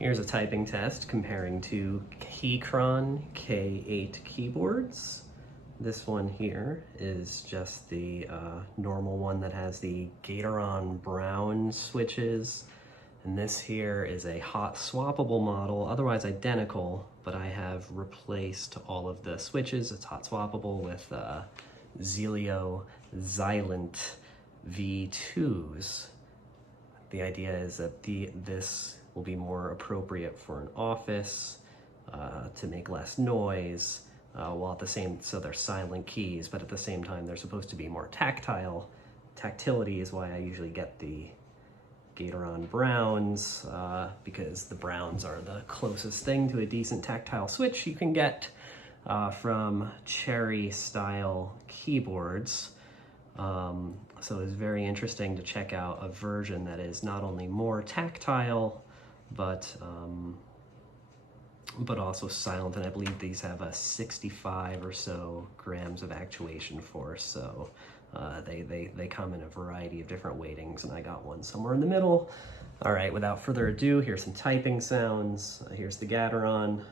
Here's a typing test comparing two Keychron K8 keyboards. This one here is just the normal one that has the Gateron Brown switches. And this here is a hot swappable model, otherwise identical, but I have replaced all of the switches. It's hot swappable with Zeal Zilent V2s. The idea is that this will be more appropriate for an office to make less noise, while at the same, so they're silent keys, but at the same time they're supposed to be more tactile. Tactility is why I usually get the Gateron Browns, because the Browns are the closest thing to a decent tactile switch you can get from Cherry style keyboards. So it's very interesting to check out a version that is not only more tactile, but also silent, and I believe these have a 65 or so grams of actuation force, so they come in a variety of different weightings, and I got one somewhere in the middle. All right, without further ado, here's some typing sounds. Here's the Gateron.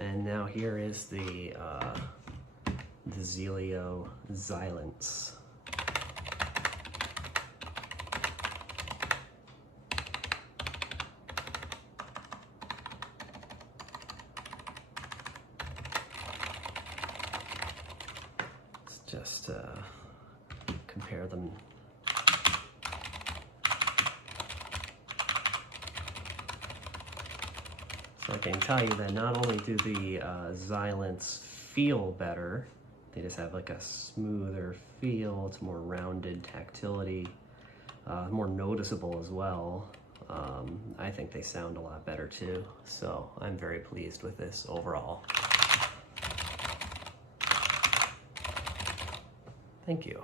And now here is the Zeal Zilent. Let's just compare them. So I can tell you that not only do the Zilents feel better, they just have like a smoother feel, it's more rounded tactility, more noticeable as well. I think they sound a lot better too, so I'm very pleased with this overall. Thank you.